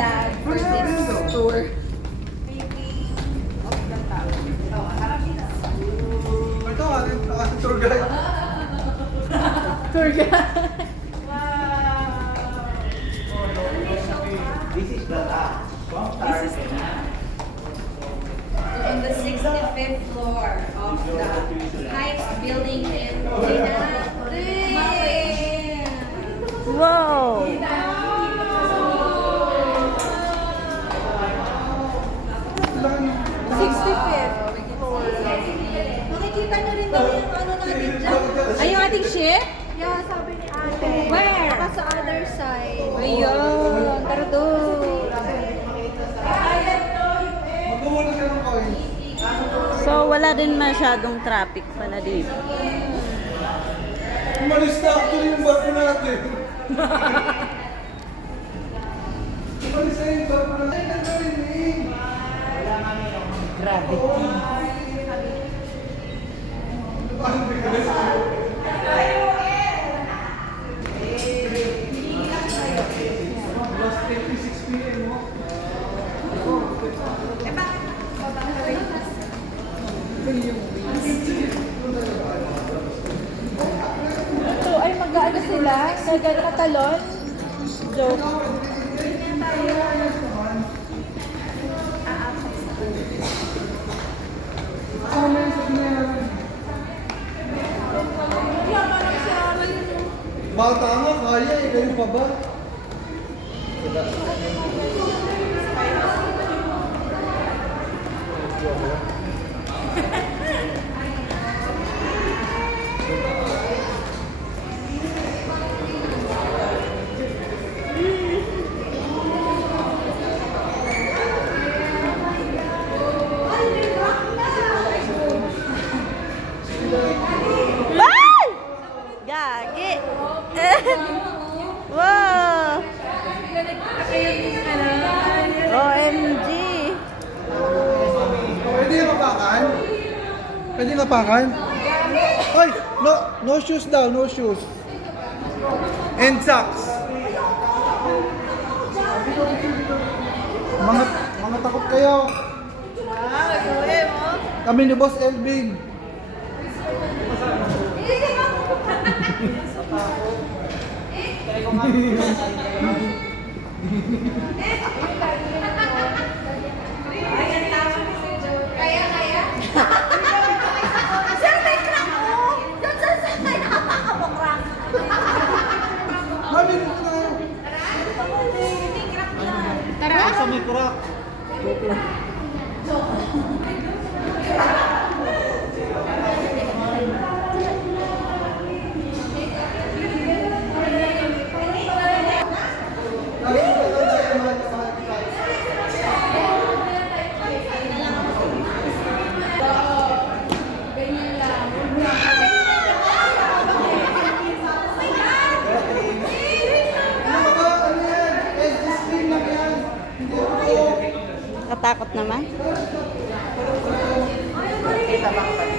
Dad for this tour. Ito, tour guide. Tour guide. This is the This is On the 65th floor of the highest building in United. wow. 65th floor. Makikita nyo rin daw yung ano natin dyan. Ay, yung ating ship? Yeah, sabi ni ate. Where? Baka sa other side. Ayun, tara doon. Magkukunan ka ng coin. So, wala din masyadong traffic pala dito. Umalis na actually yung barko natin. Umalis na yung barko natin. Ay, nagkarinig. Gravity. Last 86 p.m. mo. So, ay mag-ano sila? Nagkatalon? Joke. Bata nga, kaya eh. Ganun pa ba? Ay! Gagi! wow! OMG! Pwede yung kapakan? Pwede yung kapakan? Ay! No shoes daw, no shoes. And socks. Mga takot kayo. Kami ni Boss Elvin. Kaya. Sir, may crack mo. Doon sa sakay, nakapaka mo crack. Mami, dito na kayo. May crack yan. Tara! Sa may crack. Katakot naman. Kita ba?